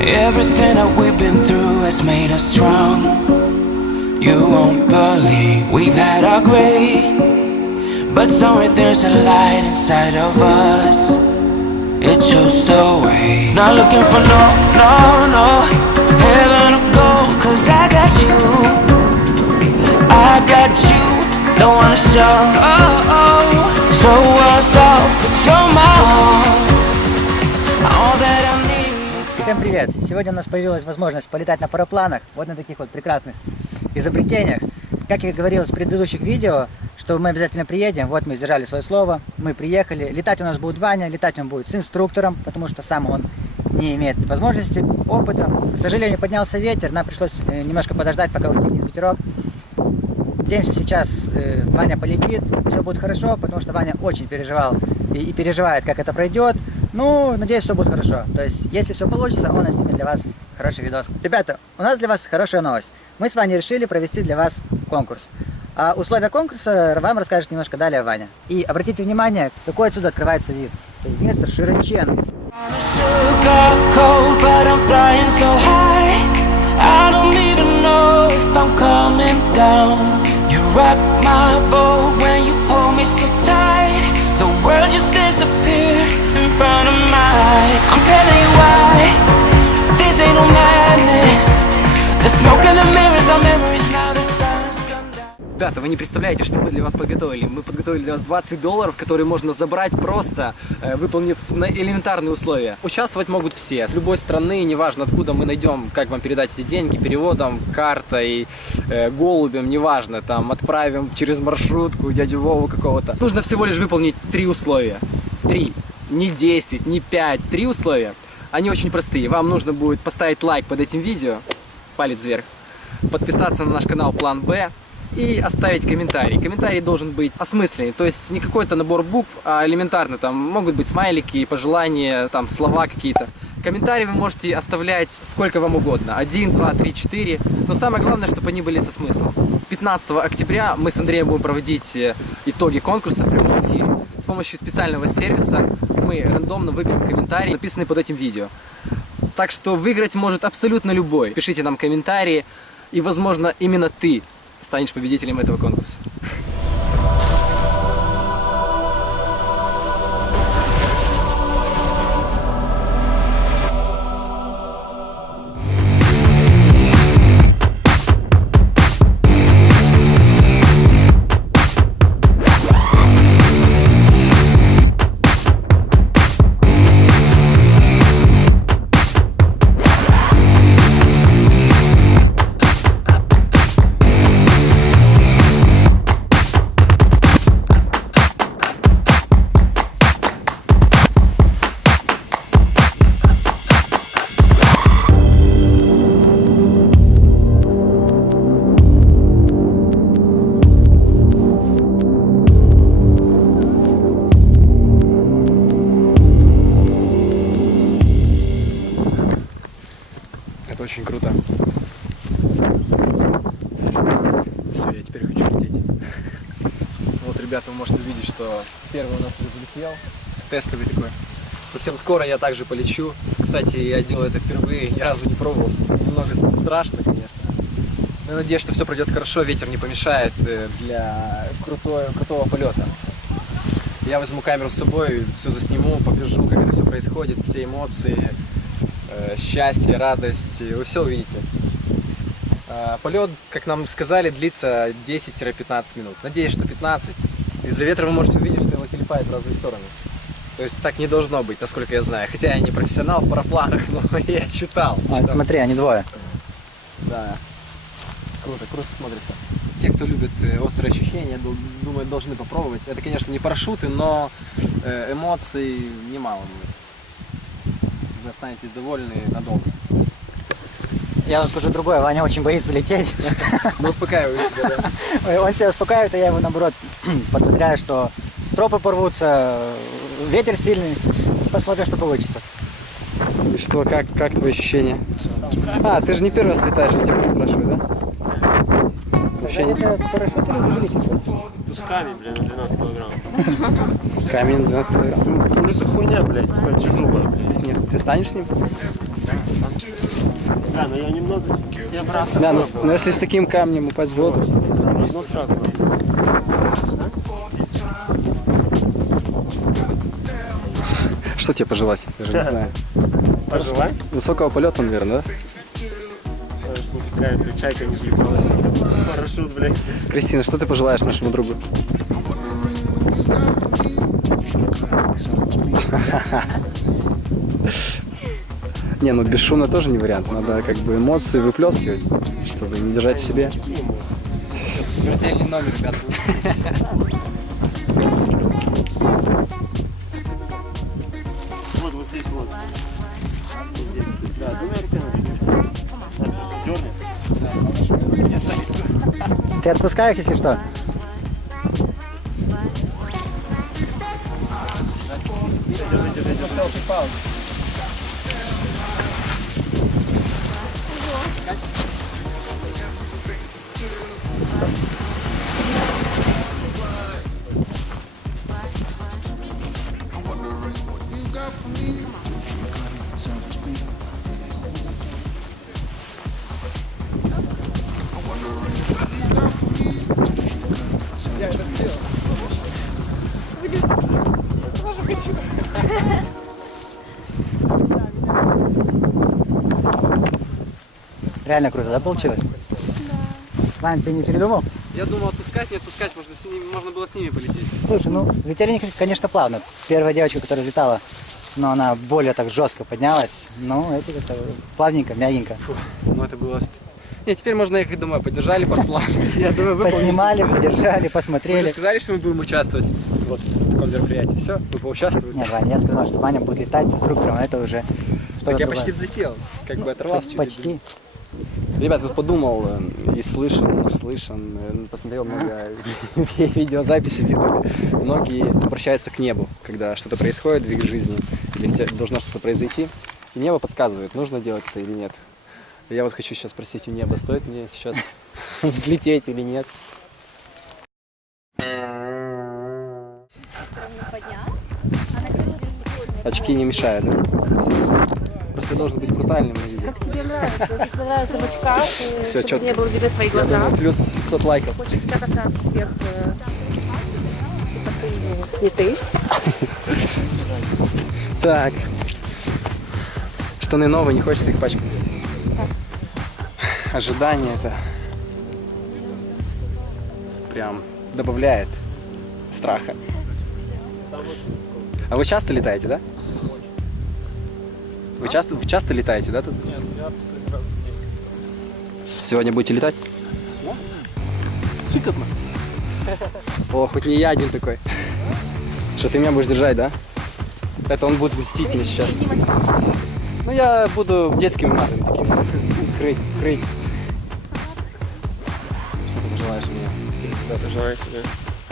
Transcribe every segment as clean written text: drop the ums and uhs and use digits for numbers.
Everything that we've been through has made us strong. You won't believe we've had our gray, but somewhere there's a light inside of us. It shows the way. Not looking for no heaven or gold, 'cause I got you. I got you. Don't wanna show us off, but you're my all that I need. Всем привет! Сегодня у нас появилась возможность полетать на парапланах, вот на таких вот прекрасных изобретениях. Как я говорил в предыдущих видео, что мы обязательно приедем, вот мы сдержали свое слово, мы приехали. Летать у нас будет Ваня, летать он будет с инструктором, потому что сам он не имеет возможности, опыта. К сожалению, поднялся ветер, нам пришлось немножко подождать, пока утихнет ветерок. Надеемся, сейчас Ваня полетит, все будет хорошо, потому что Ваня очень переживал и переживает, как это пройдет. Ну, надеюсь, все будет хорошо. То есть, если все получится, он снимет для вас хороший видос. Ребята, у нас для вас хорошая новость. Мы с Ваней решили провести для вас конкурс. А условия конкурса вам расскажет немножко далее Ваня. И обратите внимание, какой отсюда открывается вид. То есть, Днестр широченный. Rock my boat when you hold me so tight. The world just disappears in front of my eyes. I'm telling you why this ain't no madness. The smoke in the mirrors are memories now. The sun's come down. Ребята, вы не представляете, что мы для вас подготовили. Мы подготовили для вас $20, которые можно забрать просто, выполнив элементарные условия. Участвовать могут все, с любой страны, неважно откуда мы найдем, как вам передать эти деньги, переводом, картой, голубем, неважно, там отправим через маршрутку дядю Вову какого-то. Нужно всего лишь выполнить 3 условия. 3, не 10, не 5, 3 условия. Они очень простые. Вам нужно будет поставить лайк под этим видео, палец вверх, подписаться на наш канал План Б и оставить комментарий. Комментарий должен быть осмысленный, то есть не какой-то набор букв, а элементарно, там могут быть смайлики, пожелания, там слова какие-то. Комментарии вы можете оставлять сколько вам угодно, 1, 2, 3, 4, но самое главное, чтобы они были со смыслом. 15 октября мы с Андреем будем проводить итоги конкурса в прямом эфире. С помощью специального сервиса мы рандомно выберем комментарий, написанный под этим видео. Так что выиграть может абсолютно любой. Пишите нам комментарии, и возможно именно ты станешь победителем этого конкурса. Это очень круто. Все, я теперь хочу лететь. Вот, ребята, вы можете увидеть, что первый у нас уже взлетел. Тестовый такой. Совсем скоро я также полечу. Кстати, я делаю это впервые, ни разу не пробовал. Немного страшно, конечно. Но надеюсь, что все пройдет хорошо, ветер не помешает для крутого полета. Я возьму камеру с собой, все засниму, покажу, как это все происходит, все эмоции. Счастье, радость, вы все увидите. Полет, как нам сказали, длится 10-15 минут. Надеюсь, что 15. Из-за ветра вы можете увидеть, что его телепает в разные стороны. То есть так не должно быть, насколько я знаю. Хотя я не профессионал в парапланах, но я читал. Смотри, они двое. Да. Круто смотрится. Те, кто любит острые ощущения, думаю, должны попробовать. Это, конечно, не парашюты, но эмоций немало будет. Вы останетесь довольны надолго. Я вам скажу другое, Ваня очень боится лететь. Ну, успокаиваю себя, да. Он себя успокаивает, а я его, наоборот, подбодряю, что стропы порвутся, ветер сильный. Посмотрим, что получится. И что, как твои ощущения? А, ты же не первый раз летаешь, я тебя спрашиваю, да? Это парашют или удивитель? Тут камень, блин, на 12 килограмм. Камень на 12 килограмм. Ну, за хуйня, блядь, такая тяжелая, блядь. Ты станешь с ним? Да, но я немного... Я просто... Да, но если с таким камнем упасть в воду... Ну, сразу. Что тебе пожелать? Я же не знаю. Пожелать? Высокого полета, наверное, да? Чтобы какая-то чайка не въебалась. Парашют, блядь. Кристина, что ты пожелаешь нашему другу? Не, ну бесшумно тоже не вариант. Надо как бы эмоции выплескивать, чтобы не держать в себе. Смертельный номер, ребят. Вот здесь вот. Здесь. Да, двумя руками. Нас просто дернет. Ты отпускаешь, если что? Реально круто, да, получилось? Да. Вань, ты не передумал? Я думал отпускать, не отпускать, можно было с ними полететь. Слушай, ну, летели они, конечно, плавно. Первая девочка, которая взлетала, но она более так жестко поднялась. Ну, эти как-то плавненько, мягенько. Ну это было... Не, теперь можно ехать домой. Поддержали пару планов. Я думаю, выполнили. Поснимали, подержали, Мы посмотрели. же сказали, что мы будем участвовать вот в таком мероприятии. Все, вы поучаствовали. Нет, Ваня, я сказал, что Ваня будет летать с инструктором, а это уже что-то Так я другое. почти взлетел. Как бы оторвался чуть-чуть. Почти. Ребят, тут подумал и наслышан, посмотрел много видеозаписей в YouTube. Многие обращаются к небу, когда что-то происходит в их жизни, или должно что-то произойти. И небо подсказывает, нужно делать это или нет. Я вот хочу сейчас спросить у неба, стоит мне сейчас взлететь или нет. Очки не мешают, да? Просто должен быть брутальным на видео. Как тебе нравится? Тебе нравится в очках, и Всё чтобы чётко. не было видно твои Я глаза. думаю, плюс 500 лайков. Хочешь спрятаться от всех, типа ты, не ты. Так. Штаны новые, не хочется их пачкать. Ожидание это прям добавляет страха. А вы часто летаете, да? Вы часто летаете, да, тут? Сегодня будете летать? Сыкотно. О, хоть не я один такой. Что, ты меня будешь держать, да? Это он будет мстить мне сейчас. Ну, я буду детскими матами такими. Крыть. Что ты пожелаешь мне? Да, пожелаю себе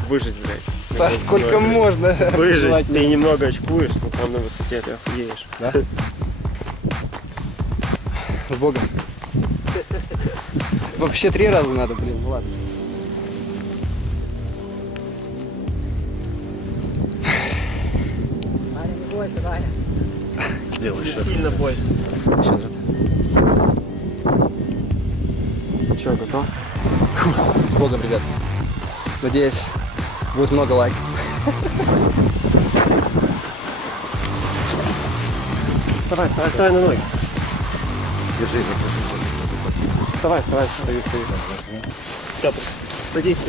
выжить, блядь. Да сколько можно? Выжить. желать Ты немного очкуешь, но там на высоте ты охуеешь. Да? С Богом. Вообще 3 раза надо, блин, ну ладно. Ваня, не бойся, Ваня. Сделай еще. Сильно бойся. Еще раз. Че, готов? С Богом, ребят. Надеюсь, будет много лайков. Вставай на ноги. Держи. Вставай. Стою. Все, садись.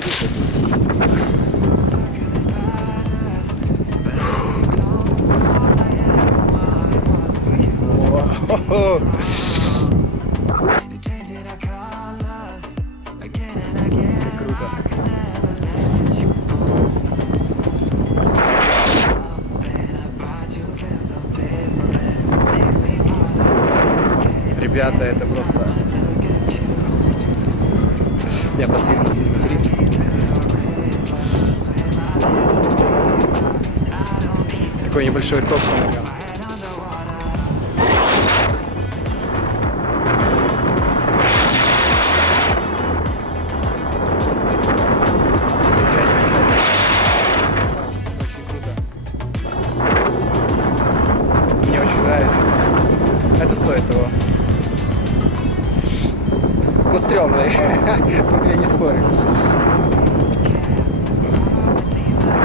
Ребята, это просто... Я последний не материться. Такой небольшой топ. Мне очень нравится. Это стоит того. Ну, стрёмный. Тут я не спорю.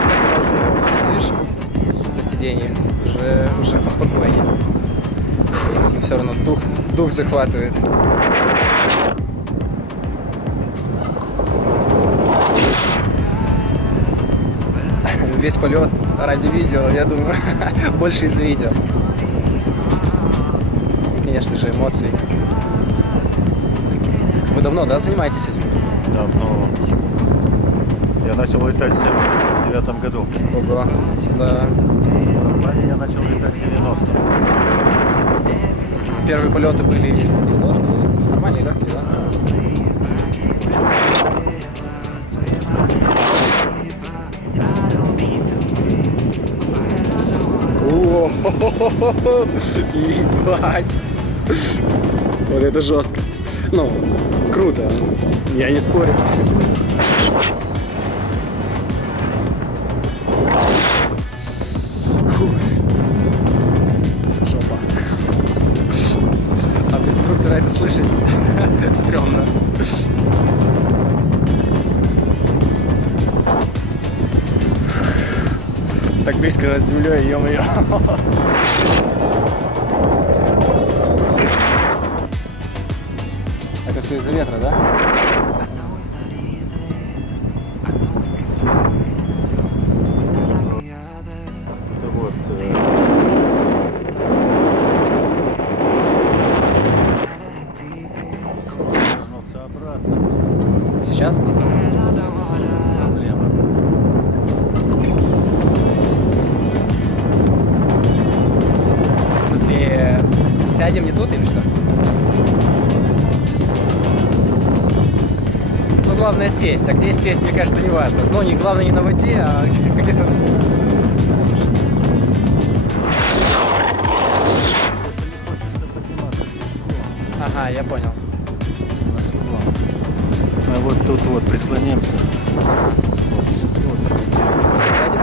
Хотя, когда уже сидишь на сиденье, уже поспокойнее. Но все равно дух захватывает. Весь полет ради видео, я думаю, больше из-за видео. И, конечно же, эмоции. Вы давно, да, занимаетесь этим? Давно. Я начал летать в 79 году. Ого, да. Нормально я начал летать в 90-м. Первые полеты были несложные, нормальные, легкие, да? О, ебать! Вот это жестко. Ну, круто, я не спорю. Жопа. От инструктора это слышать стрёмно. Так близко над землей, ё-моё. Это все из-за ветра, да? Это вот вернуться обратно. Сейчас? Проблема. В смысле, сядем не тут или что? Ну, главное сесть. А где сесть, мне кажется, не важно. Ну, не главное не на воде, а где-то на суше. Ага, я понял. На склон. А вот тут вот прислонимся. Сядем?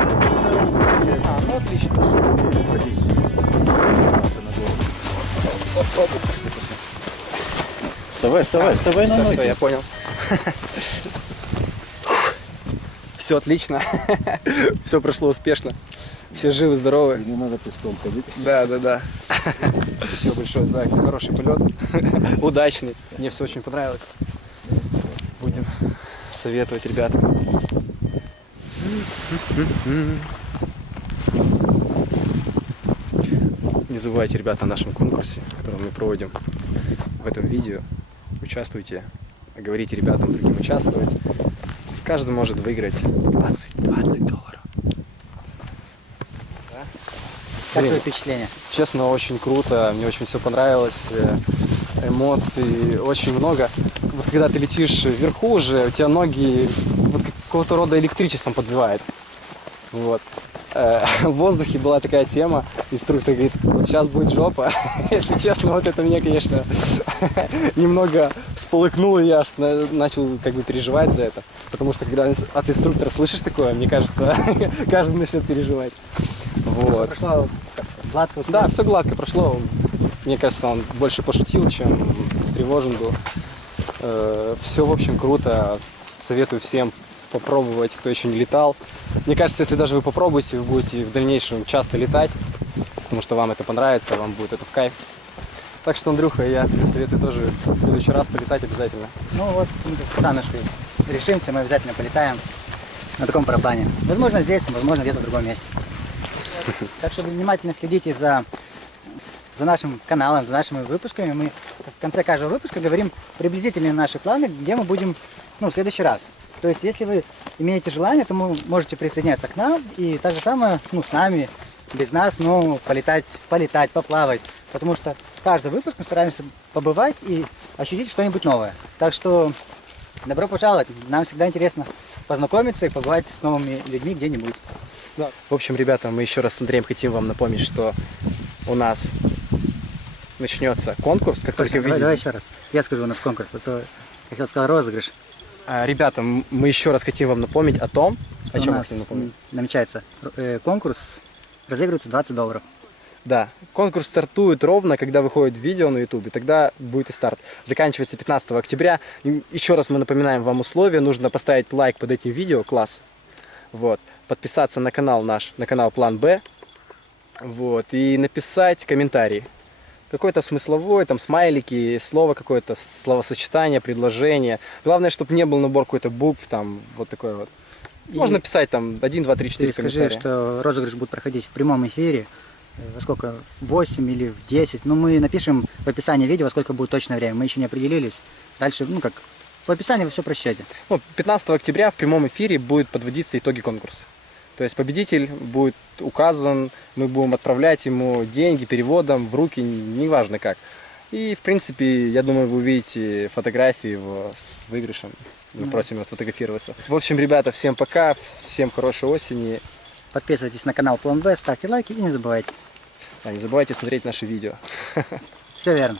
А, ну отлично. Вставай на ноги. Все, я понял. Все отлично. Все прошло успешно. Все живы, здоровы. Не надо пешком ходить. Да. Спасибо большое за хороший полет. Удачный. Мне все очень понравилось. Будем советовать ребятам. Не забывайте, ребята, о нашем конкурсе, который мы проводим в этом видео. Участвуйте, говорите ребятам другим участвовать. Каждый может выиграть 20 долларов. Как Блин. твои впечатления? Честно, очень круто, мне очень все понравилось, эмоций очень много. Вот когда ты летишь вверху уже, у тебя ноги вот какого-то рода электричеством подбивает. Вот. В воздухе была такая тема, инструктор говорит, вот сейчас будет жопа. Если честно, вот это меня, конечно, немного всполыхнуло, я аж начал как бы переживать за это. Потому что когда от инструктора слышишь такое, мне кажется, каждый начнет переживать. Вот. Прошло как сказать, гладко, успешно? Да, все гладко прошло. Мне кажется, он больше пошутил, чем встревожен был. Все, в общем, круто. Советую всем попробовать, кто еще не летал. Мне кажется, если даже вы попробуете, вы будете в дальнейшем часто летать, потому что вам это понравится, вам будет это в кайф. Так что, Андрюха, я тебе советую тоже в следующий раз полетать обязательно. Ну вот, мы как с Аннушкой решимся, мы обязательно полетаем на таком параплане. Возможно здесь, возможно где-то в другом месте. Так что внимательно следите за нашим каналом, за нашими выпусками. Мы в конце каждого выпуска говорим приблизительные наши планы, где мы будем в следующий раз. То есть, если вы имеете желание, то вы можете присоединяться к нам и так же самое, с нами, без нас, полетать, поплавать. Потому что каждый выпуск мы стараемся побывать и ощутить что-нибудь новое. Так что добро пожаловать. Нам всегда интересно познакомиться и побывать с новыми людьми где-нибудь. Да. В общем, ребята, мы еще раз с Андреем хотим вам напомнить, что у нас начнется конкурс, как только видите. Давай еще раз. Я скажу, у нас конкурс, а то я хотел сказать розыгрыш. Ребята, мы еще раз хотим вам напомнить о том, Что о чем у мы хотим нас напомнить. намечается конкурс, разыгрывается $20. Да, конкурс стартует ровно, когда выходит видео на YouTube, тогда будет и старт. Заканчивается 15 октября. И еще раз мы напоминаем вам условия. Нужно поставить лайк под этим видео, класс. Вот. Подписаться на канал наш, на канал План Б. Вот. И написать комментарий. Какой-то смысловой, там смайлики, слово какое-то, словосочетание, предложение. Главное, чтобы не был набор какой-то букв, там, вот такой вот. Можно писать там 1, 2, 3, 4 Ты комментария. скажи, что розыгрыш будет проходить в прямом эфире. Во сколько? 8 или в 10. Ну, мы напишем в описании видео, во сколько будет точное время. Мы еще не определились. Дальше, ну как, в описании вы все прочтете. Ну, 15 октября в прямом эфире будут подводиться итоги конкурса. То есть победитель будет указан, мы будем отправлять ему деньги переводом в руки, неважно как. И, в принципе, я думаю, вы увидите фотографии его с выигрышем. Мы просим его сфотографироваться. В общем, ребята, всем пока, всем хорошей осени. Подписывайтесь на канал План Б, ставьте лайки и не забывайте. Не забывайте смотреть наши видео. Все верно.